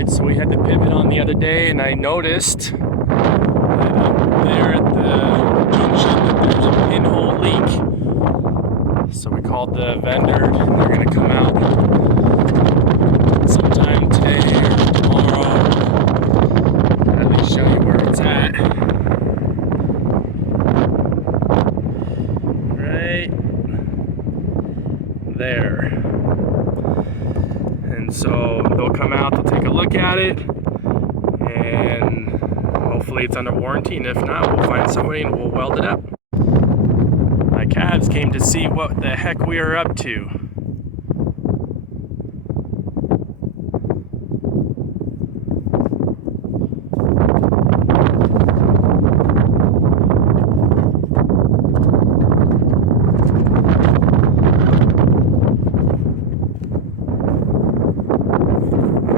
Alright, so we had the pivot on the other day, and I noticed that up there at the junction that there's a pinhole leak. So we called the vendor, and they're going to come out sometime today or tomorrow, at least show you where it's at. Right there. And so they'll come out, they'll take a look at it, and hopefully it's under warranty, and if not, we'll find somebody and we'll weld it up. My calves came to see what the heck we are up to.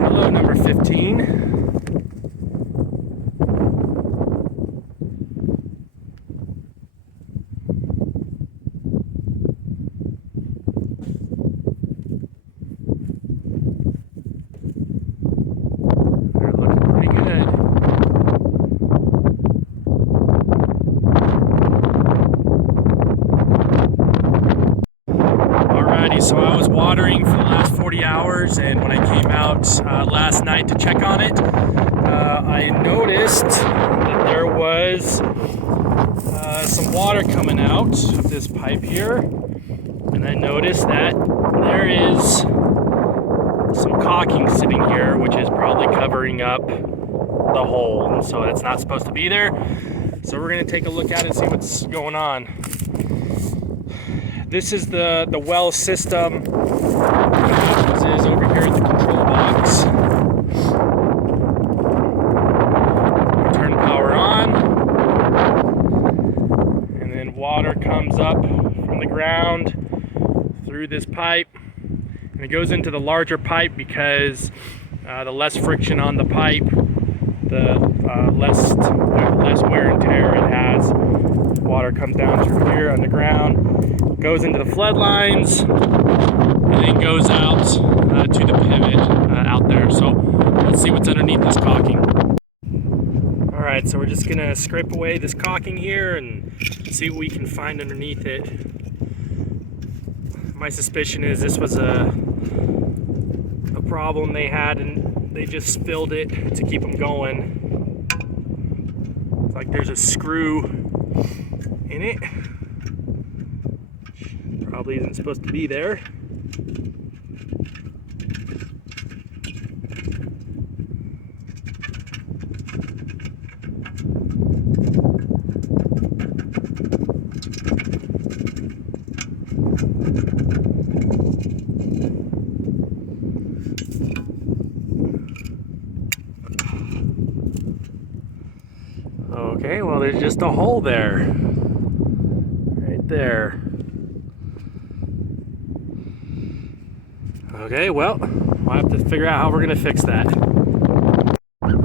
Hello, number 15. They're looking pretty good. Alrighty, so I was watering for the last 40 hours, and when I came out last night to check on it, I noticed that there was some water coming out of this pipe here, and I noticed that there is some caulking sitting here, which is probably covering up the hole, and so it's not supposed to be there. So we're going to take a look at it and see what's going on. This is the well system. What happens is over here at the control box, we turn power on, and then water comes up from the ground through this pipe, and it goes into the larger pipe because the less friction on the pipe, the less wear and tear it has. Water comes down through here on the ground, goes into the flood lines, and then goes out to the pivot out there. So let's see what's underneath this caulking. Alright, so we're just gonna scrape away this caulking here and see what we can find underneath it. My suspicion is this was a problem they had, and they just filled it to keep them going. It's like there's a screw in it. Probably isn't supposed to be there. Okay, well, there's just a hole there. Right there. Okay, well, we'll have to figure out how we're going to fix that.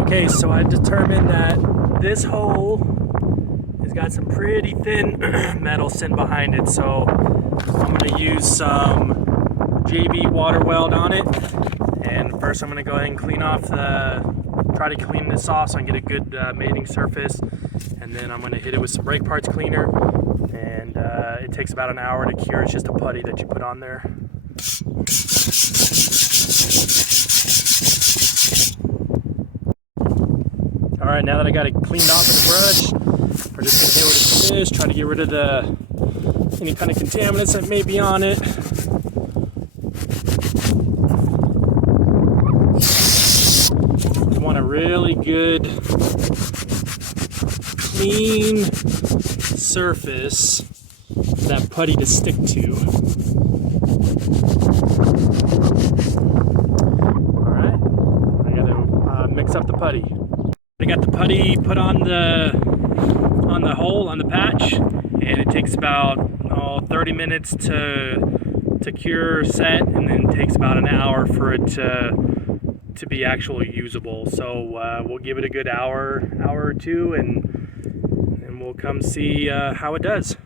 Okay, so I determined that this hole has got some pretty thin metal sitting behind it, so I'm going to use some JB water weld on it. And first I'm going to go ahead and try to clean this off so I can get a good mating surface. And then I'm going to hit it with some brake parts cleaner. And it takes about an hour to cure. It's just a putty that you put on there. Alright, now that I got it cleaned off with a brush, we're just going to hit it with this, try to get rid of any kind of contaminants that may be on it. You want a really good, clean surface for that putty to stick to. Alright, I got to mix up the putty. I got the putty put on the hole, on the patch, and it takes about 30 minutes to cure, set, and then it takes about an hour for it to be actually usable. So we'll give it a good hour or two, and we'll come see how it does.